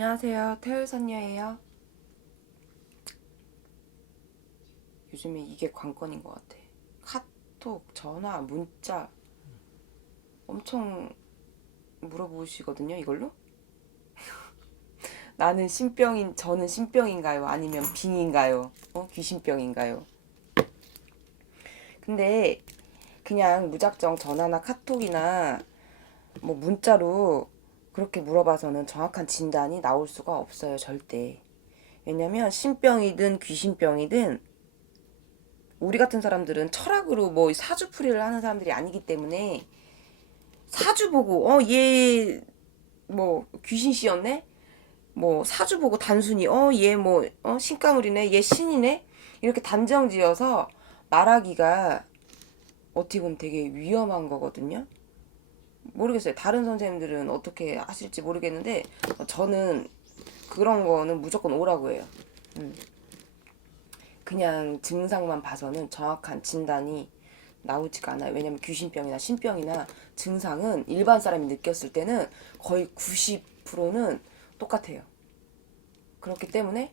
안녕하세요. 태울선녀예요. 요즘에 이게 관건인 것 같아. 카톡, 전화, 문자 엄청 물어보시거든요, 이걸로. 저는 신병인가요? 아니면 빙인가요? 귀신병인가요? 근데 그냥 무작정 전화나 카톡이나 뭐 문자로 그렇게 물어봐서는 정확한 진단이 나올 수가 없어요, 절대. 왜냐면 신병이든 귀신병이든 우리 같은 사람들은 철학으로 뭐 사주풀이를 하는 사람들이 아니기 때문에 사주 보고 얘 뭐 귀신 씨였네? 뭐 사주 보고 단순히 얘 뭐 신가물이네, 얘 신이네, 이렇게 단정 지어서 말하기가 어떻게 보면 되게 위험한 거거든요. 모르겠어요. 다른 선생님들은 어떻게 하실지 모르겠는데 저는 그런 거는 무조건 오라고 해요. 음. 그냥 증상만 봐서는 정확한 진단이 나오지가 않아요. 왜냐면 귀신병이나 신병이나 증상은 일반 사람이 느꼈을 때는 거의 90%는 똑같아요. 그렇기 때문에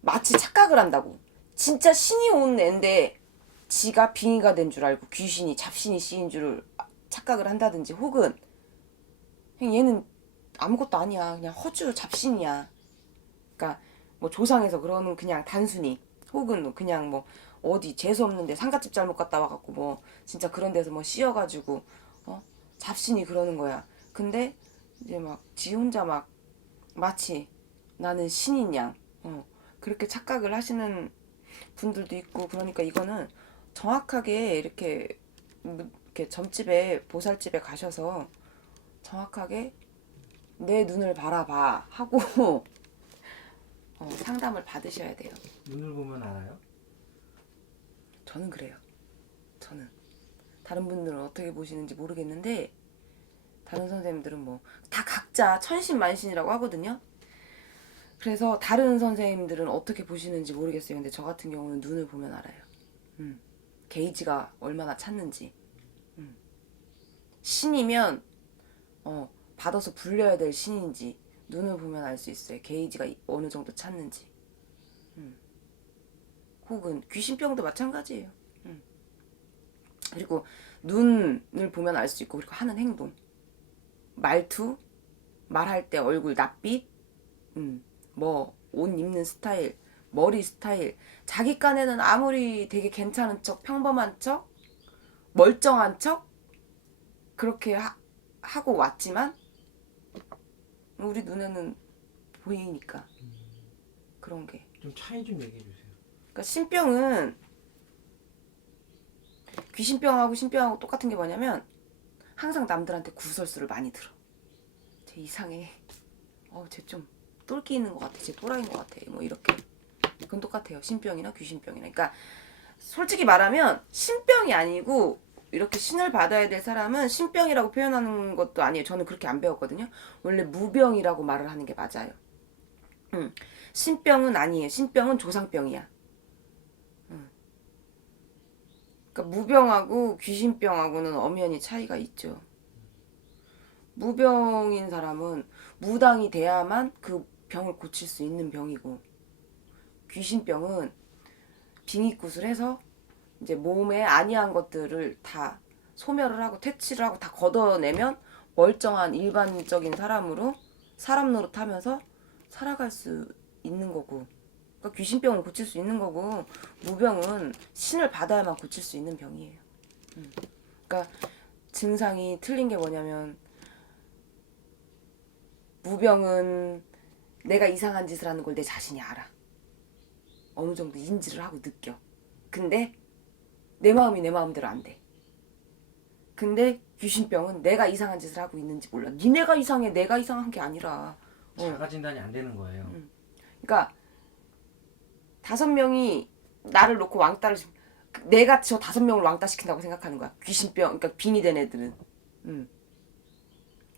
마치 착각을 한다고. 진짜 신이 온 애인데 지가 빙의가 된 줄 알고 귀신이 잡신이 씌인 줄 착각을 한다든지, 혹은 그냥 얘는 아무것도 아니야, 그냥 허주 잡신이야, 그러니까 뭐 조상에서 그러는, 그냥 단순히, 혹은 그냥 뭐 어디 재수 없는데 상갓집 잘못 갔다 와갖고 뭐 진짜 그런 데서 뭐 씌어가지고 잡신이 그러는 거야. 근데 이제 막 지 혼자 막 마치 나는 신인 양 그렇게 착각을 하시는 분들도 있고. 그러니까 이거는 정확하게 이렇게 점집에 보살집에 가셔서 정확하게 내 눈을 바라봐 하고 상담을 받으셔야 돼요. 눈을 보면 알아요? 저는 그래요. 저는 다른 분들은 어떻게 보시는지 모르겠는데 다른 선생님들은 뭐 다 각자 천신만신이라고 하거든요. 그래서 다른 선생님들은 어떻게 보시는지 모르겠어요. 근데 저 같은 경우는 눈을 보면 알아요. 게이지가 얼마나 찼는지. 신이면 받아서 불려야 될 신인지 눈을 보면 알 수 있어요. 게이지가 어느 정도 찼는지. 혹은 귀신병도 마찬가지예요. 그리고 눈을 보면 알 수 있고, 그리고 하는 행동, 말투, 말할 때 얼굴 낯빛, 뭐 옷 입는 스타일, 머리 스타일, 자기 깐에는 아무리 되게 괜찮은 척, 평범한 척, 멀쩡한 척 그렇게 하고 왔지만 우리 눈에는 보이니까. 그런 게. 좀 차이 좀 얘기해 주세요. 그러니까 신병은, 귀신병하고 신병하고 똑같은 게 뭐냐면 항상 남들한테 구설수를 많이 들어. 쟤 이상해. 쟤 좀 똘끼 있는 것 같아. 쟤 또라이인 것 같아. 뭐 이렇게. 그건 똑같아요. 신병이나 귀신병이나. 그러니까 솔직히 말하면 신병이 아니고 이렇게 신을 받아야 될 사람은 신병이라고 표현하는 것도 아니에요. 저는 그렇게 안 배웠거든요. 원래 무병이라고 말을 하는 게 맞아요. 신병은 아니에요. 신병은 조상병이야. 그러니까 무병하고 귀신병하고는 엄연히 차이가 있죠. 무병인 사람은 무당이 돼야만 그 병을 고칠 수 있는 병이고, 귀신병은 빙의굿을 해서 이제 몸에 안이한 것들을 다 소멸을 하고 퇴치를 하고 다 걷어내면 멀쩡한 일반적인 사람으로 사람 노릇하면서 살아갈 수 있는 거고. 그러니까 귀신병은 고칠 수 있는 거고, 무병은 신을 받아야만 고칠 수 있는 병이에요. 그러니까 증상이 틀린 게 뭐냐면, 무병은 내가 이상한 짓을 하는 걸 내 자신이 알아. 어느 정도 인지를 하고 느껴. 근데 내 마음이 내 마음대로 안 돼. 근데 귀신병은 내가 이상한 짓을 하고 있는지 몰라. 니네가 이상해, 내가 이상한 게 아니라. 자가 진단이 안 되는 거예요. 그러니까 5명이 나를 놓고 왕따를, 내가 저 5명을 왕따 시킨다고 생각하는 거야. 귀신병, 그러니까 빙이 된 애들은.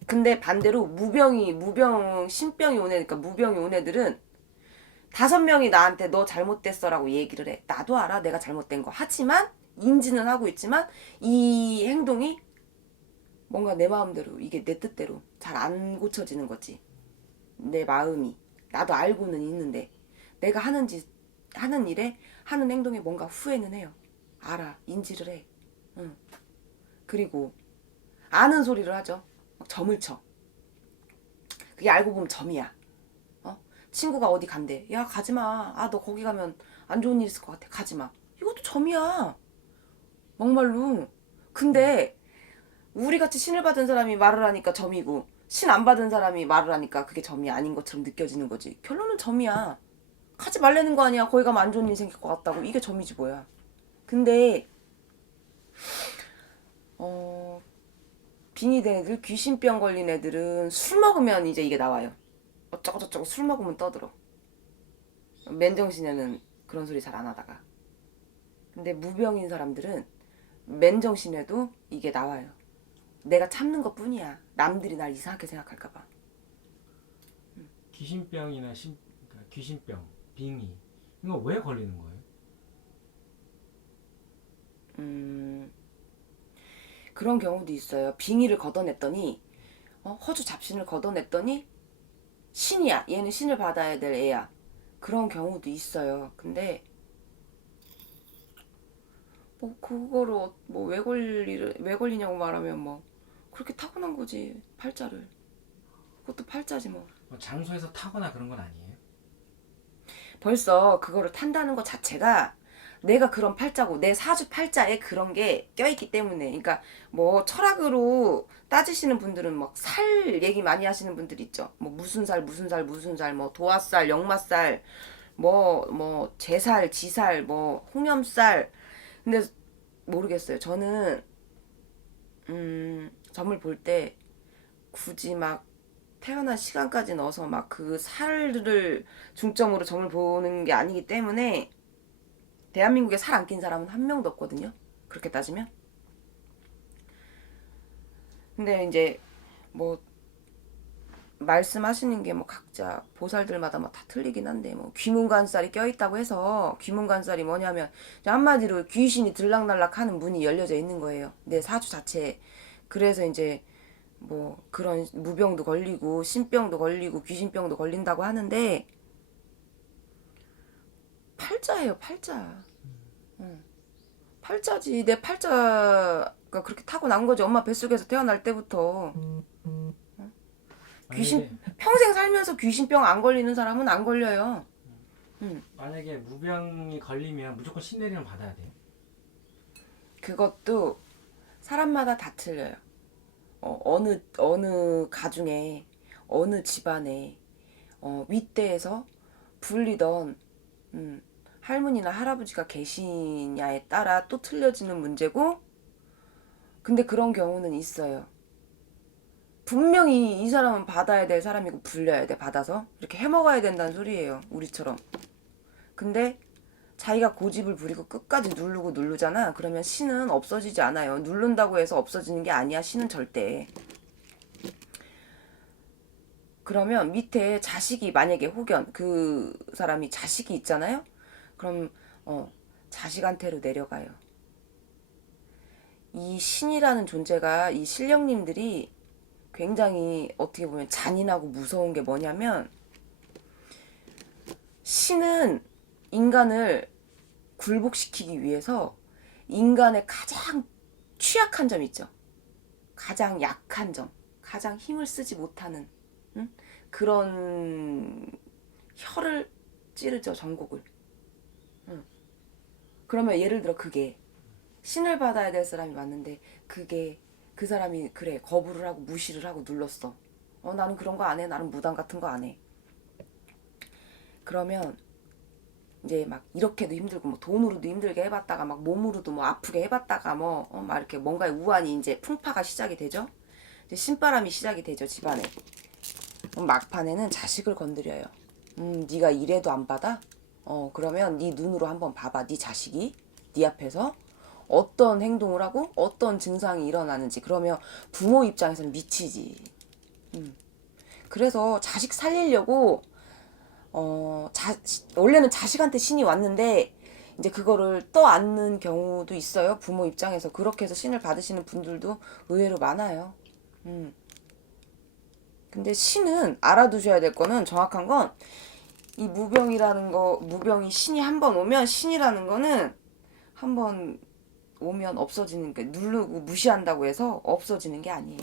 근데 반대로 무병, 신병이 온 애, 그러니까 무병이 온 애들은 5명이 나한테 너 잘못됐어라고 얘기를 해. 나도 알아, 내가 잘못된 거. 하지만 인지는 하고 있지만 이 행동이 뭔가 내 마음대로, 이게 내 뜻대로 잘 안 고쳐지는 거지. 내 마음이. 나도 알고는 있는데 내가 하는 일에 하는 행동에 뭔가 후회는 해요. 알아. 인지를 해. 응. 그리고 아는 소리를 하죠. 막 점을 쳐. 그게 알고 보면 점이야. 친구가 어디 간대. 야, 가지 마. 아, 너 거기 가면 안 좋은 일 있을 것 같아. 가지 마. 이것도 점이야. 막말로. 근데 우리 같이 신을 받은 사람이 말을 하니까 점이고 신 안 받은 사람이 말을 하니까 그게 점이 아닌 것처럼 느껴지는 거지. 결론은 점이야. 가지 말라는 거 아니야. 거기 가면 안 좋은 일 생길 것 같다고. 이게 점이지 뭐야. 근데 빙의 된 애들, 귀신병 걸린 애들은 술 먹으면 이제 이게 나와요. 어쩌고저쩌고 술 먹으면 떠들어. 맨정신에는 그런 소리 잘 안 하다가. 근데 무병인 사람들은 맨정신에도 이게 나와요. 내가 참는 것 뿐이야. 남들이 날 이상하게 생각할까봐. 귀신병이나 그러니까 귀신병, 빙의 이거 왜 걸리는 거예요? 그런 경우도 있어요. 빙의를 걷어냈더니 허주 잡신을 걷어냈더니 신이야. 얘는 신을 받아야 될 애야. 그런 경우도 있어요. 근데 뭐 그거를 뭐 왜 걸리냐고 말하면 뭐 그렇게 타고난 거지. 팔자를. 그것도 팔자지 뭐. 장소에서 타거나 그런 건 아니에요? 벌써 그거를 탄다는 것 자체가 내가 그런 팔자고 내 사주 팔자에 그런 게 껴있기 때문에. 그러니까 뭐 철학으로 따지시는 분들은 막 살 얘기 많이 하시는 분들 있죠. 뭐 무슨 살 무슨 살 무슨 살 뭐 도화살 역마살 뭐 제살 지살 뭐 홍염살. 근데 모르겠어요. 저는 점을 볼 때 굳이 막 태어난 시간까지 넣어서 막 그 살을 중점으로 점을 보는 게 아니기 때문에 대한민국에 살 안 낀 사람은 한 명도 없거든요. 그렇게 따지면. 근데 이제 뭐 말씀하시는 게 뭐 각자 보살들마다 뭐 다 틀리긴 한데 뭐 귀문관살이 껴있다고 해서 귀문관살이 뭐냐면 한마디로 귀신이 들락날락하는 문이 열려져 있는 거예요. 내 사주 자체에. 그래서 이제 뭐 그런 무병도 걸리고 신병도 걸리고 귀신병도 걸린다고 하는데 팔자예요, 팔자. 팔자지. 내 팔자가 그렇게 타고난 거지. 엄마 뱃속에서 태어날 때부터. 만약에 평생 살면서 귀신병 안 걸리는 사람은 안 걸려요. 만약에 무병이 걸리면 무조건 신내림을 받아야 돼요? 그것도 사람마다 다 틀려요. 어느 가중에 어느 집안에 윗대에서 불리던 할머니나 할아버지가 계시냐에 따라 또 틀려지는 문제고. 근데 그런 경우는 있어요. 분명히 이 사람은 받아야 될 사람이고 불려야 돼. 받아서 이렇게 해먹어야 된다는 소리예요. 우리처럼. 근데 자기가 고집을 부리고 끝까지 누르잖아. 그러면 신은 없어지지 않아요. 누른다고 해서 없어지는 게 아니야. 신은 절대. 그러면 밑에 자식이 만약에 혹연 그 사람이 자식이 있잖아요. 그럼 자식한테로 내려가요. 이 신이라는 존재가 이 신령님들이 굉장히 어떻게 보면 잔인하고 무서운 게 뭐냐면 신은 인간을 굴복시키기 위해서 인간의 가장 취약한 점 있죠. 가장 약한 점, 가장 힘을 쓰지 못하는 그런 혀를 찌르죠, 전곡을. 그러면 예를 들어 그게 신을 받아야 될 사람이 맞는데 그게 그 사람이 그래 거부를 하고 무시를 하고 눌렀어. 나는 그런 거 안 해. 나는 무당 같은 거 안 해. 그러면 이제 막 이렇게도 힘들고 뭐 돈으로도 힘들게 해봤다가 막 몸으로도 뭐 아프게 해봤다가 막 이렇게 뭔가의 우환이 이제 풍파가 시작이 되죠. 이제 신바람이 시작이 되죠, 집안에. 막판에는 자식을 건드려요. 네가 이래도 안 받아? 그러면 네 눈으로 한번 봐봐. 네 자식이 네 앞에서 어떤 행동을 하고 어떤 증상이 일어나는지. 그러면 부모 입장에서는 미치지. 그래서 자식 살리려고 원래는 자식한테 신이 왔는데 이제 그거를 떠안는 경우도 있어요. 부모 입장에서 그렇게 해서 신을 받으시는 분들도 의외로 많아요. 근데 신은 알아두셔야 될 거는 정확한 건 이 무병이라는 거, 무병이 신이 한 번 오면 신이라는 거는 한 번 오면 없어지는 게 누르고 무시한다고 해서 없어지는 게 아니에요.